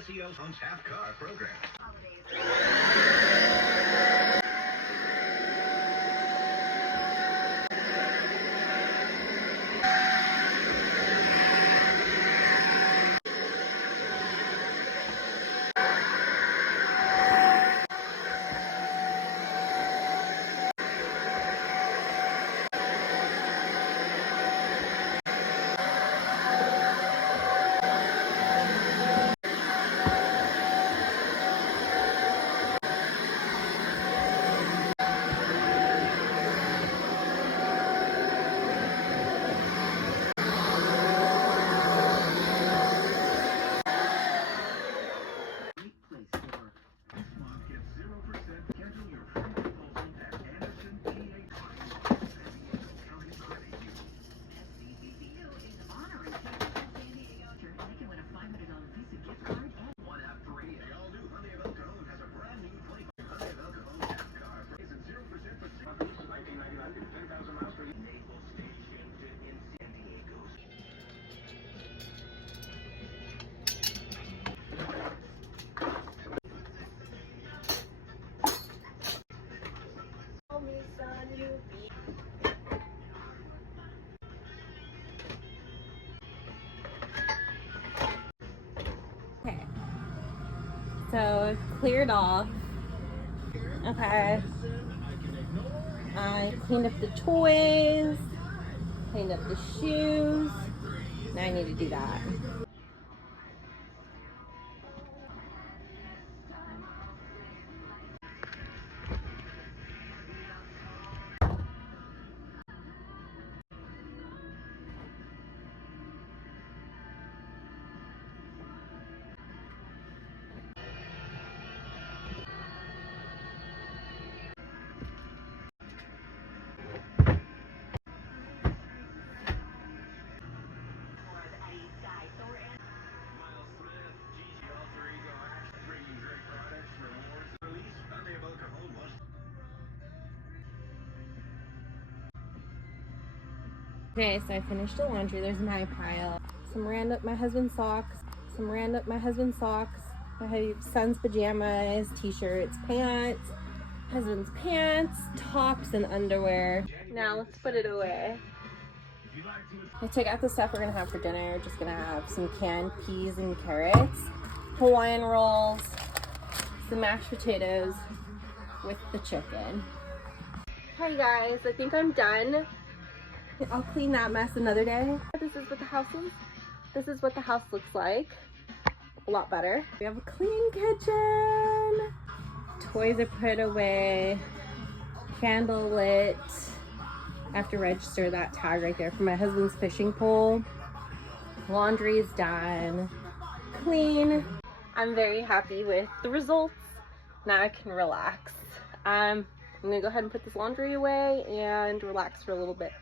SAHM's half car program. Okay, so it's cleared off. Okay, I cleaned up the toys, cleaned up the shoes. Now I need to do that. Okay, so I finished the laundry. There's my pile. Some my husband's socks, my son's pajamas, t-shirts, pants, husband's pants, tops, and underwear. Now let's put it away. I took out the stuff we're gonna have for dinner. Just gonna have some canned peas and carrots, Hawaiian rolls, some mashed potatoes with the chicken. Hi guys, I think I'm done. I'll clean that mess another day. This is what the house is. This is what the house looks like. A lot better. We have a clean kitchen. Toys are put away. Candle lit. I have to register that tag right there for my husband's fishing pole. Laundry is done. Clean. I'm very happy with the results. Now I can relax. I'm gonna go ahead and put this laundry away and relax for a little bit.